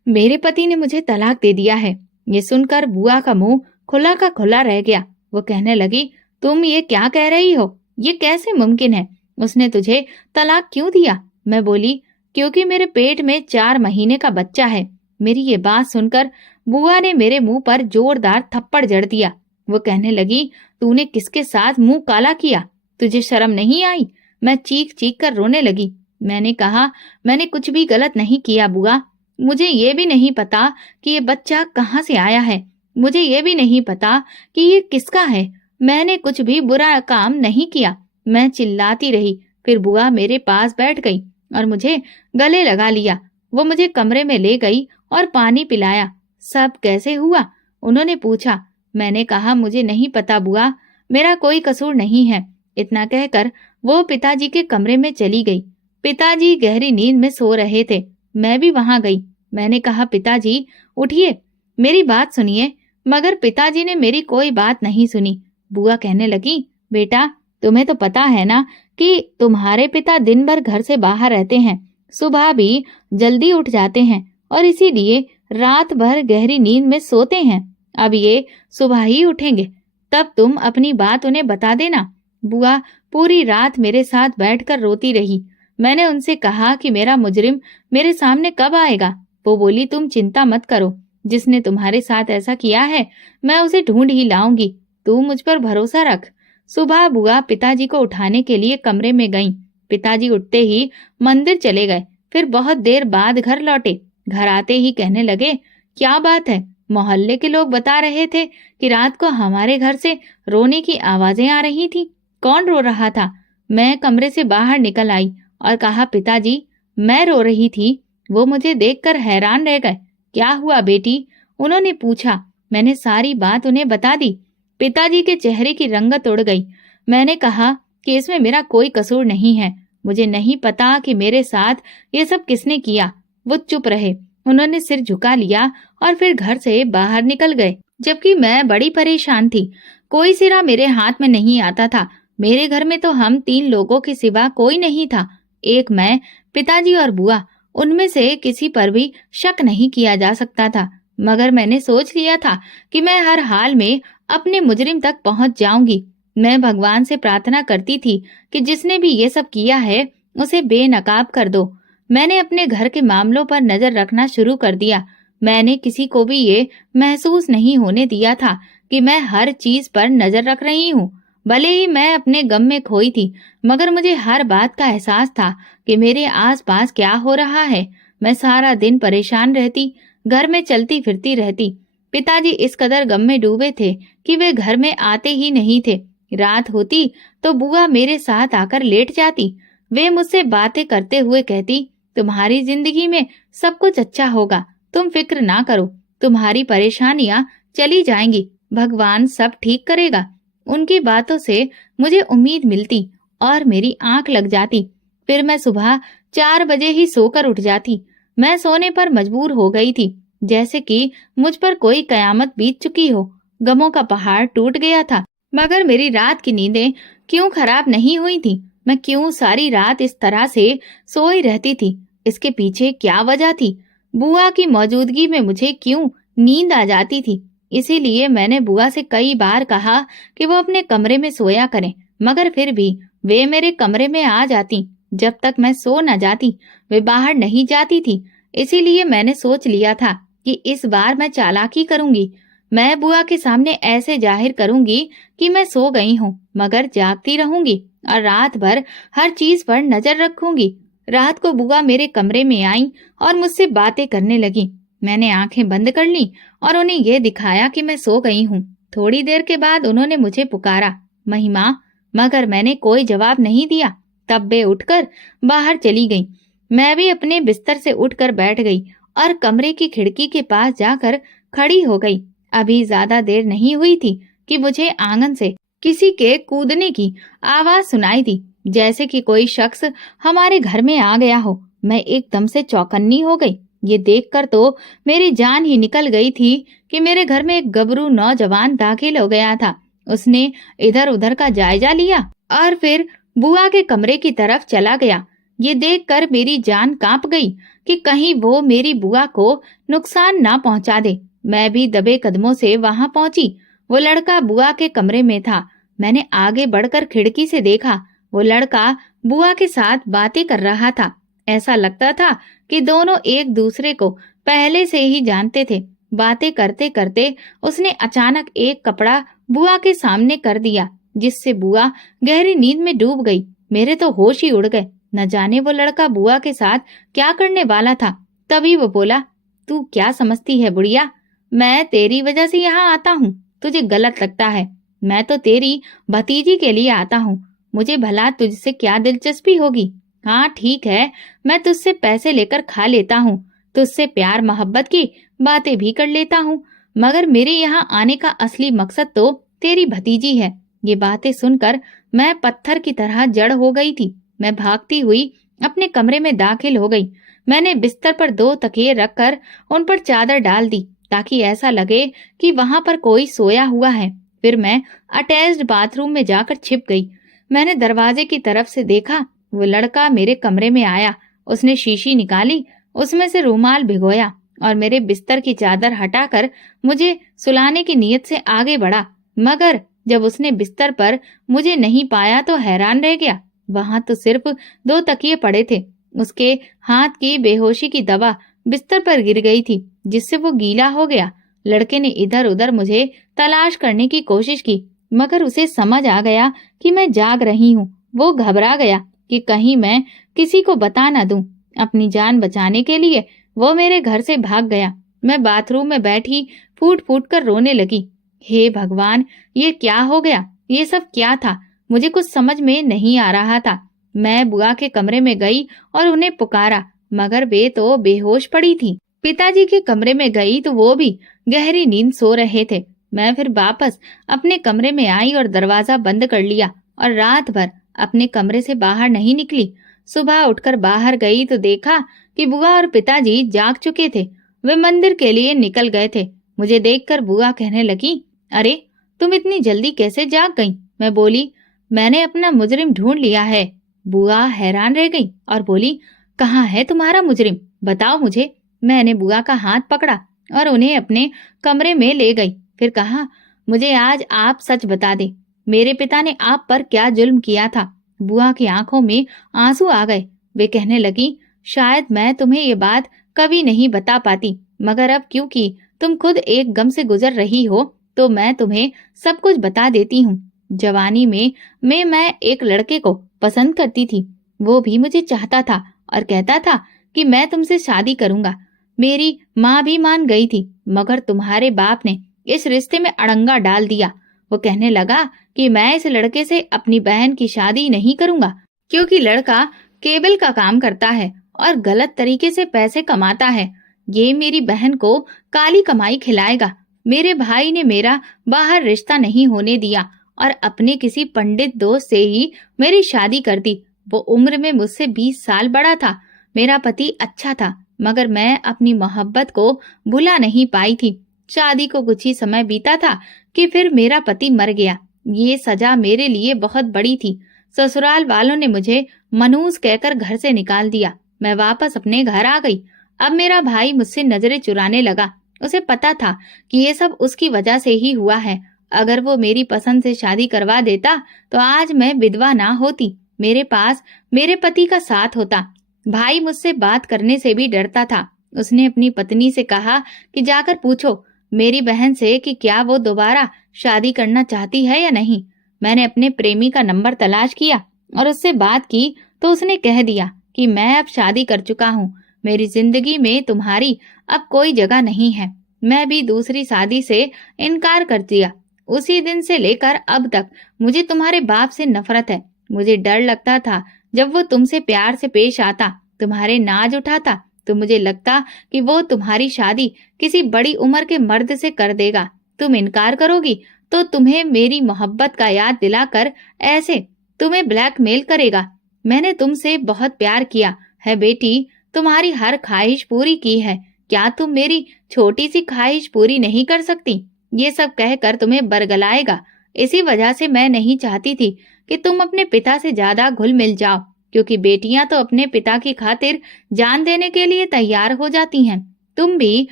मेरे पति ने मुझे तलाक दे दिया है। ये सुनकर बुआ का मुंह खुला का खुला रह गया। वो कहने लगी, तुम ये क्या कह रही हो? ये कैसे मुमकिन है? उसने तुझे तलाक क्यों दिया? मैं बोली, क्योंकि मेरे पेट में 4 महीने का बच्चा है। मेरी ये बात सुनकर बुआ ने मेरे मुंह पर जोरदार थप्पड़ जड़ दिया। वो कहने लगी, तूने किसके साथ मुंह काला किया? तुझे शर्म नहीं आई? मैं चीख चीख कर रोने लगी। मैंने कहा, मैंने कुछ भी गलत नहीं किया बुआ। मुझे ये भी नहीं पता कि ये बच्चा कहाँ से आया है। मुझे ये भी नहीं पता कि ये किसका है। मैंने कुछ भी बुरा काम नहीं किया। मैं चिल्लाती रही। फिर बुआ मेरे पास बैठ गई और मुझे गले लगा लिया। वो मुझे कमरे में ले गई और पानी पिलाया। सब कैसे हुआ? उन्होंने पूछा। मैंने कहा, मुझे नहीं पता बुआ, मेरा कोई कसूर नहीं है। इतना कहकर वो पिताजी के कमरे में चली गई। पिताजी गहरी नींद में सो रहे थे। मैं भी वहां गई। मैंने कहा, पिताजी उठिए, मेरी बात सुनिए। मगर पिताजी ने मेरी कोई बात नहीं सुनी। बुआ कहने लगी, बेटा, तुम्हें तो पता है ना कि तुम्हारे पिता दिन भर घर से बाहर रहते हैं, सुबह भी जल्दी उठ जाते हैं और इसीलिए रात भर गहरी नींद में सोते हैं। अब ये सुबह ही उठेंगे, तब तुम अपनी बात उन्हें बता देना। बुआ पूरी रात मेरे साथ बैठकर रोती रही। मैंने उनसे कहा कि मेरा मुजरिम मेरे सामने कब आएगा। वो बोली, तुम चिंता मत करो, जिसने तुम्हारे साथ ऐसा किया है मैं उसे ढूंढ ही लाऊंगी। तू मुझ पर भरोसा रख। सुबह बुआ पिताजी को उठाने के लिए कमरे में गईं। पिताजी उठते ही मंदिर चले गए, फिर बहुत देर बाद घर लौटे। घर आते ही कहने लगे, क्या बात है, मोहल्ले के लोग बता रहे थे कि रात को हमारे घर से रोने की आवाजें आ रही थी। कौन रो रहा था? मैं कमरे से बाहर निकल आई और कहा, पिताजी मैं रो रही थी। वो मुझे देखकर हैरान रह गए। क्या हुआ बेटी? उन्होंने पूछा। मैंने सारी बात उन्हें बता दी। पिताजी के चेहरे की रंगत उड़ गई। मैंने कहा कि इसमें मेरा कोई कसूर नहीं है। मुझे नहीं पता कि मेरे साथ ये सब किसने किया। वो चुप रहे। उन्होंने सिर झुका लिया और फिर घर से बाहर निकल गए, जबकि मैं बड़ी परेशान थी। कोई सिरा मेरे हाथ में नहीं आता था। मेरे घर में तो हम 3 लोगों के सिवा कोई नहीं था। एक मैं, पिताजी और बुआ। उनमें से किसी पर भी शक नहीं किया जा सकता था। मगर मैंने सोच लिया था कि मैं हर हाल में अपने मुजरिम तक पहुंच जाऊंगी। मैं भगवान से प्रार्थना करती थी कि जिसने भी ये सब किया है उसे बेनकाब कर दो। मैंने अपने घर के मामलों पर नजर रखना शुरू कर दिया। मैंने किसी को भी ये महसूस नहीं होने दिया था कि मैं हर चीज पर नजर रख रही हूँ। भले ही मैं अपने गम में खोई थी, मगर मुझे हर बात का एहसास था कि मेरे आसपास क्या हो रहा है। मैं सारा दिन परेशान रहती, घर में चलती फिरती रहती। पिताजी इस कदर गम में डूबे थे कि वे घर में आते ही नहीं थे। रात होती तो बुआ मेरे साथ आकर लेट जाती। वे मुझसे बातें करते हुए कहती, तुम्हारी जिंदगी में सब कुछ अच्छा होगा, तुम फिक्र ना करो, तुम्हारी परेशानियां चली जाएंगी, भगवान सब ठीक करेगा। उनकी बातों से मुझे उम्मीद मिलती और मेरी आंख लग जाती। फिर मैं सुबह 4 बजे ही सोकर उठ जाती। मैं सोने पर मजबूर हो गई थी, जैसे कि मुझ पर कोई कयामत बीत चुकी हो। गमों का पहाड़ टूट गया था। मगर मेरी रात की नींदें क्यों खराब नहीं हुई थी? मैं क्यों सारी रात इस तरह से सोई रहती थी? इसके पीछे क्या वजह थी? बुआ की मौजूदगी में मुझे क्यों नींद आ जाती थी? इसीलिए मैंने बुआ से कई बार कहा कि वो अपने कमरे में सोया करें, मगर फिर भी वे मेरे कमरे में आ जाती। जब तक मैं सो न जाती वे बाहर नहीं जाती थी। इसीलिए मैंने सोच लिया था कि इस बार मैं चालाकी करूंगी। मैं बुआ के सामने ऐसे जाहिर करूंगी कि मैं सो गई हूँ, मगर जागती रहूंगी और रात भर हर चीज पर नजर रखूंगी। रात को बुआ मेरे कमरे में आई और मुझसे बातें करने लगी। मैंने आंखें बंद कर ली और उन्हें यह दिखाया कि मैं सो गई हूँ। थोड़ी देर के बाद उन्होंने मुझे पुकारा, महिमा, मगर मैंने कोई जवाब नहीं दिया। तब वे उठकर बाहर चली गईं। मैं भी अपने बिस्तर से उठकर बैठ गई और कमरे की खिड़की के पास जाकर खड़ी हो गई। अभी ज्यादा देर नहीं हुई थी कि मुझे आंगन से किसी के कूदने की आवाज सुनाई दी, जैसे कि कोई शख्स हमारे घर में आ गया हो। मैं एकदम से चौकन्नी हो गई। ये देखकर तो मेरी जान ही निकल गई थी कि मेरे घर में एक गबरू नौजवान दाखिल हो गया था। उसने इधर उधर का जायजा लिया और फिर बुआ के कमरे की तरफ चला गया। ये देखकर मेरी जान कांप गई कि कहीं वो मेरी बुआ को नुकसान ना पहुंचा दे। मैं भी दबे कदमों से वहां पहुंची। वो लड़का बुआ के कमरे में था। मैंने आगे बढ़कर खिड़की से देखा। वो लड़का बुआ के साथ बातें कर रहा था। ऐसा लगता था कि दोनों एक दूसरे को पहले से ही जानते थे। बातें करते करते उसने अचानक एक कपड़ा बुआ के सामने कर दिया, जिससे बुआ गहरी नींद में डूब गई। मेरे तो होश ही उड़ गए। न जाने वो लड़का बुआ के साथ क्या करने वाला था। तभी वो बोला, तू क्या समझती है बुढ़िया, मैं तेरी वजह से यहाँ आता हूँ। तुझे गलत लगता है। मैं तो तेरी भतीजी के लिए आता हूँ। मुझे भला तुझसे क्या दिलचस्पी होगी? हाँ ठीक है, मैं तुझसे पैसे लेकर खा लेता हूँ, तुझसे प्यार मोहब्बत की बातें भी कर लेता हूँ, मगर मेरे यहाँ आने का असली मकसद तो तेरी भतीजी है। ये बातें सुनकर मैं पत्थर की तरह जड़ हो गई थी। मैं भागती हुई अपने कमरे में दाखिल हो गई। मैंने बिस्तर पर 2 तकिए रखकर उन पर चादर डाल दी, ताकि ऐसा लगे कि वहां पर कोई सोया हुआ है। फिर मैं अटैच्ड बाथरूम में जाकर छिप गई। मैंने दरवाजे की तरफ से देखा। वो लड़का मेरे कमरे में आया। उसने शीशी निकाली, उसमें से रूमाल भिगोया और मेरे बिस्तर की चादर हटाकर मुझे सुलाने की नीयत से आगे बढ़ा। मगर जब उसने बिस्तर पर मुझे नहीं पाया तो हैरान रह गया। वहां तो सिर्फ 2 तकिए पड़े थे। उसके हाथ की बेहोशी की दवा बिस्तर पर गिर गई थी, जिससे वो गीला हो गया। लड़के ने इधर उधर मुझे तलाश करने की कोशिश की, मगर उसे समझ आ गया कि मैं जाग रही हूँ। वो घबरा गया कि कहीं मैं किसी को बता न दूं। अपनी जान बचाने के लिए वो मेरे घर से भाग गया। मैं बाथरूम में बैठी फूट फूट कर रोने लगी। हे भगवान, ये क्या हो गया? ये सब क्या था? मुझे कुछ समझ में नहीं आ रहा था। मैं बुआ के कमरे में गई और उन्हें पुकारा, मगर वे तो बेहोश पड़ी थी। पिताजी के कमरे में गई तो वो भी गहरी नींद सो रहे थे। मैं फिर वापस अपने कमरे में आई और दरवाजा बंद कर लिया और रात भर अपने कमरे से बाहर नहीं निकली। सुबह उठकर बाहर गई तो देखा कि बुआ और पिताजी जाग चुके थे। वे मंदिर के लिए निकल गए थे। मुझे देखकर बुआ कहने लगी, अरे तुम इतनी जल्दी कैसे जाग गई? मैं बोली, मैंने अपना मुजरिम ढूंढ लिया है। बुआ हैरान रह गई और बोली, कहाँ है तुम्हारा मुजरिम? बताओ मुझे। मैंने बुआ का हाथ पकड़ा और उन्हें अपने कमरे में ले गई। फिर कहा, मुझे आज आप सच बता दे, मेरे पिता ने आप पर क्या जुल्म किया था? बुआ की आंखों में आंसू आ गए। वे कहने लगी, शायद मैं तुम्हें ये बात कभी नहीं बता पाती, मगर अब क्योंकि तुम खुद एक गम से गुजर रही हो तो मैं तुम्हें सब कुछ बता देती हूँ। जवानी में मैं एक लड़के को पसंद करती थी। वो भी मुझे चाहता था और कहता था कि मैं तुमसे शादी करूंगा। मेरी माँ भी मान गई थी, मगर तुम्हारे बाप ने इस रिश्ते में अड़ंगा डाल दिया। वो कहने लगा कि मैं इस लड़के से अपनी बहन की शादी नहीं करूंगा, क्योंकि लड़का केबल का काम करता है और गलत तरीके से पैसे कमाता है। ये मेरी बहन को काली कमाई खिलाएगा। मेरे भाई ने मेरा बाहर रिश्ता नहीं होने दिया और अपने किसी पंडित दोस्त से ही मेरी शादी कर दी। वो उम्र में मुझसे 20 साल बड़ा था। मेरा पति अच्छा था, मगर मैं अपनी मोहब्बत को भुला नहीं पाई थी। शादी को कुछ ही समय बीता था कि फिर मेरा पति मर गया। ये सजा मेरे लिए बहुत बड़ी थी। ससुराल वालों ने मुझे मनूस कहकर घर से निकाल दिया। मैं वापस अपने घर आ गई। अब मेरा भाई मुझसे नजरें चुराने लगा। उसे पता था कि ये सब उसकी वजह से ही हुआ है। अगर वो मेरी पसंद से शादी करवा देता तो आज मैं विधवा ना होती, मेरे पास मेरे पति का साथ होता। भाई मुझसे बात करने से भी डरता था। उसने अपनी पत्नी से कहा कि जाकर पूछो मेरी बहन से कि क्या वो दोबारा शादी करना चाहती है या नहीं। मैंने अपने प्रेमी का नंबर तलाश किया और उससे बात की तो उसने कह दिया कि मैं अब शादी कर चुका हूँ। मेरी जिंदगी में तुम्हारी अब कोई जगह नहीं है। मैं भी दूसरी शादी से इनकार कर दिया। उसी दिन से लेकर अब तक मुझे तुम्हारे बाप से नफरत है। मुझे डर लगता था जब वो तुमसे प्यार से पेश आता, तुम्हारे नाज उठाता, तो मुझे लगता कि वो तुम्हारी शादी किसी बड़ी उम्र के मर्द से कर देगा। तुम इनकार करोगी तो तुम्हें मेरी मोहब्बत का याद दिलाकर ऐसे तुम्हें ब्लैकमेल करेगा। मैंने तुमसे बहुत प्यार किया है बेटी, तुम्हारी हर ख्वाहिश पूरी की है। क्या तुम मेरी छोटी सी ख्वाहिश पूरी नहीं कर सकती? ये सब कहकर तुम्हें बरगलाएगा। इसी वजह से मैं नहीं चाहती थी कि तुम अपने पिता से ज्यादा घुल मिल जाओ, क्योंकि बेटियां तो अपने पिता की खातिर जान देने के लिए तैयार हो जाती हैं। तुम भी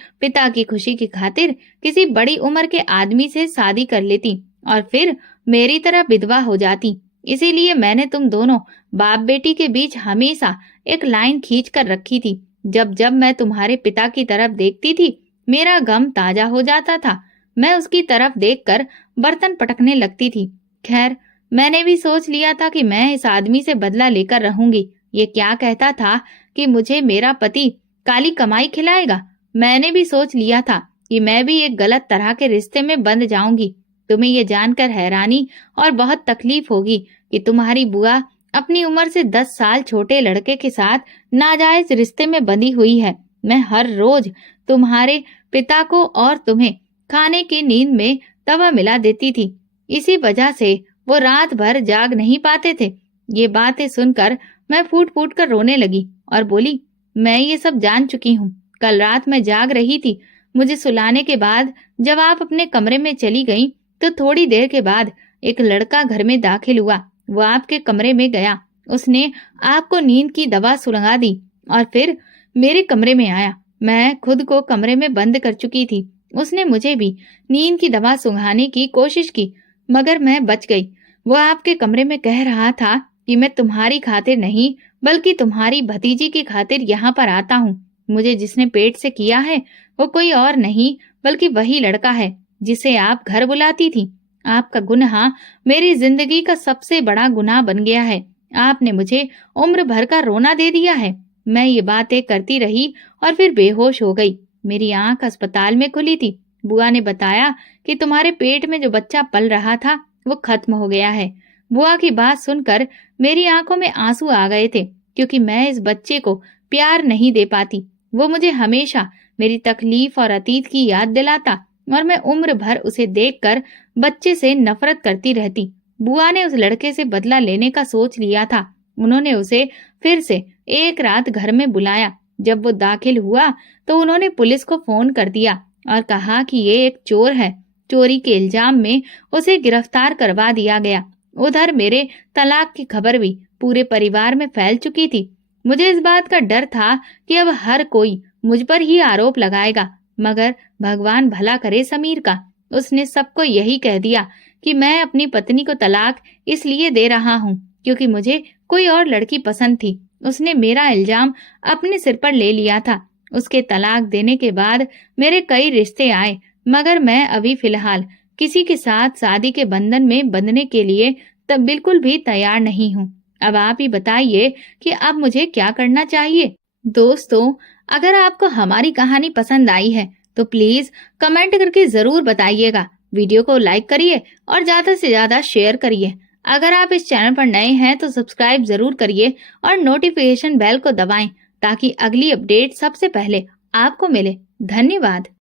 पिता की खुशी की खातिर किसी बड़ी उम्र के आदमी से शादी कर लेती और फिर मेरी तरह विधवा हो जाती। इसीलिए मैंने तुम दोनों बाप बेटी के बीच हमेशा एक लाइन खींच कर रखी थी। जब जब मैं तुम्हारे पिता की तरफ देखती थी, मेरा गम ताजा हो जाता था। मैं उसकी तरफ देखकर बर्तन पटकने लगती थी। खैर, मैंने भी सोच लिया था कि मैं इस आदमी से बदला लेकर रहूंगी। ये क्या कहता था कि मुझे मेरा पति काली कमाई खिलाएगा। मैंने भी सोच लिया था कि मैं भी एक गलत तरह के रिश्ते में बंध जाऊंगी। तुम्हें ये जानकर हैरानी और बहुत तकलीफ होगी कि तुम्हारी बुआ अपनी उम्र से 10 साल छोटे लड़के के साथ नाजायज रिश्ते में बंधी हुई है। मैं हर रोज तुम्हारे पिता को और तुम्हें खाने की नींद में तवा मिला देती थी। इसी वजह से वो रात भर जाग नहीं पाते थे। ये बातें सुनकर मैं फूट फूट कर रोने लगी और बोली, मैं ये सब जान चुकी हूँ। कल रात मैं जाग रही थी। मुझे सुलाने के बाद जब आप अपने कमरे में चली गई तो थोड़ी देर के बाद एक लड़का घर में दाखिल हुआ। वो आपके कमरे में गया। उसने आपको नींद की दवा सुलगा दी और फिर मेरे कमरे में आया। मैं खुद को कमरे में बंद कर चुकी थी। उसने मुझे भी नींद की दवा सुंघाने की कोशिश की, मगर मैं बच गई। वो आपके कमरे में कह रहा था कि मैं तुम्हारी खातिर नहीं बल्कि तुम्हारी भतीजी की खातिर यहाँ पर आता हूँ। मुझे जिसने पेट से किया है वो कोई और नहीं बल्कि वही लड़का है जिसे आप घर बुलाती थी। आपका गुनाह मेरी जिंदगी का सबसे बड़ा गुनाह बन गया है। आपने मुझे उम्र भर का रोना दे दिया है। मैं ये बातें करती रही और फिर बेहोश हो गई। मेरी आंख अस्पताल में खुली थी। बुआ ने बताया कि तुम्हारे पेट में जो बच्चा पल रहा था वो खत्म हो गया है। बुआ की बात सुनकर मेरी आंखों में आंसू आ गए थे, क्योंकि मैं इस बच्चे को प्यार नहीं दे पाती। वो मुझे हमेशा मेरी तकलीफ और अतीत की याद दिलाता और मैं उम्र भर उसे देखकर बच्चे से नफरत करती रहती। बुआ ने उस लड़के से बदला लेने का सोच लिया था। उन्होंने उसे फिर से एक रात घर में बुलाया। जब वो दाखिल हुआ तो उन्होंने पुलिस को फोन कर दिया और कहा कि ये एक चोर है। चोरी के इल्जाम में उसे गिरफ्तार करवा दिया गया। उधर मेरे तलाक की खबर भी पूरे परिवार में फैल चुकी थी। मुझे इस बात का डर था कि अब हर कोई मुझ पर ही आरोप लगाएगा, मगर भगवान भला करे समीर का। उसने सबको यही कह दिया कि मैं अपनी पत्नी को तलाक इसलिए दे रहा हूँ क्योंकि मुझे कोई और लड़की पसंद थी। उसने मेरा इल्जाम अपने सिर पर ले लिया था। उसके तलाक देने के बाद मेरे कई रिश्ते आए, मगर मैं अभी फिलहाल किसी के साथ शादी के बंधन में बंधने के लिए तब बिल्कुल भी तैयार नहीं हूँ। अब आप ही बताइए कि अब मुझे क्या करना चाहिए। दोस्तों, अगर आपको हमारी कहानी पसंद आई है तो प्लीज कमेंट करके जरूर बताइएगा। वीडियो को लाइक करिए और ज्यादा से ज्यादा शेयर करिए। अगर आप इस चैनल पर नए हैं तो सब्सक्राइब जरूर करिए और नोटिफिकेशन बेल को दबाएं ताकि अगली अपडेट सबसे पहले आपको मिले। धन्यवाद।